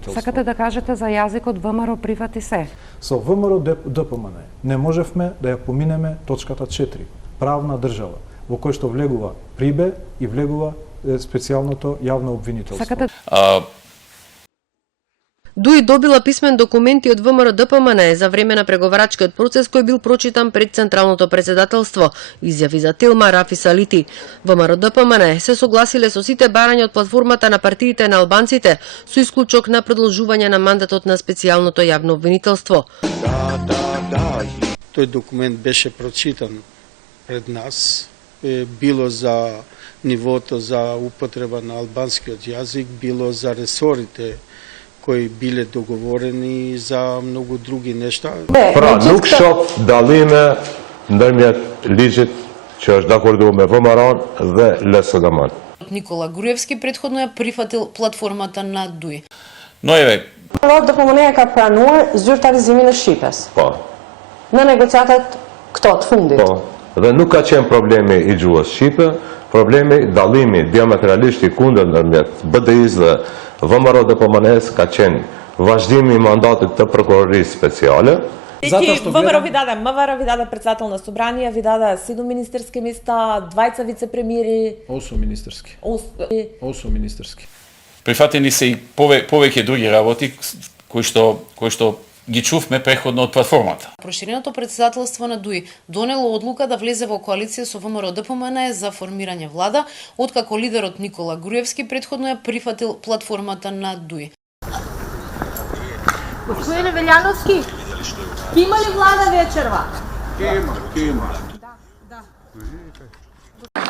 Сакате да кажете за јазикот ВМРО прифати се? Со ВМРО ДПМН не можевме да ја поминеме точката 4, правна држава, во кој што влегува прибе и влегува специјалното јавно обвинителство. Сакате ДУИ добила писмен документи од ВМРО ДПМН за време на преговарачкиот процес кој бил прочитан пред Централното председателство, изјави за Тилма Рафи Салити. ВМРО ДПМН се согласиле со сите барања од платформата на партиите на албанците, со исклучок на продолжување на мандатот на специјалното јавно обвинителство. Тој документ беше прочитан пред нас, било за нивото за употреба на албанскиот јазик, било за ресорите кои биле договорени за многу други нешта. Pra, nuk shoh dallime ndërmjet ligjit që është dakorduar me VMRO-n dhe LSDM-n. Никола Груевски претходно ја прифатил платформата на ДУИ. Но еве, ВМРО ДПМН ka pranuar zyrtarizimin e Shqipës Po, në negociatat këto të fundit. po. Dhe nuk ka qenë problemi i gjuhës shqipe, problemi dallimi diametralisht i kundër ndërmjet BDI-s dhe ВМРО ДПМН-с ka qenë vazhdimi i mandatit të prokurorisë speciale. МВР ви даде председател на собрание, ви даде 7 министерски места, 2 вице-премиери, 8 министерски. 8 министерски. прифатени се и повеќе други работи кои што ги чувме преходно од платформата. Проширеното председателство на ДУИ донело одлука да влезе во коалиција со ВМРО ДПМН за формирање влада, откако лидерот Никола Груевски претходно ја прифатил платформата на ДУИ. Господине Велјановски, има ли влада вечерва?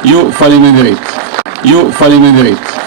Ju faleminderit.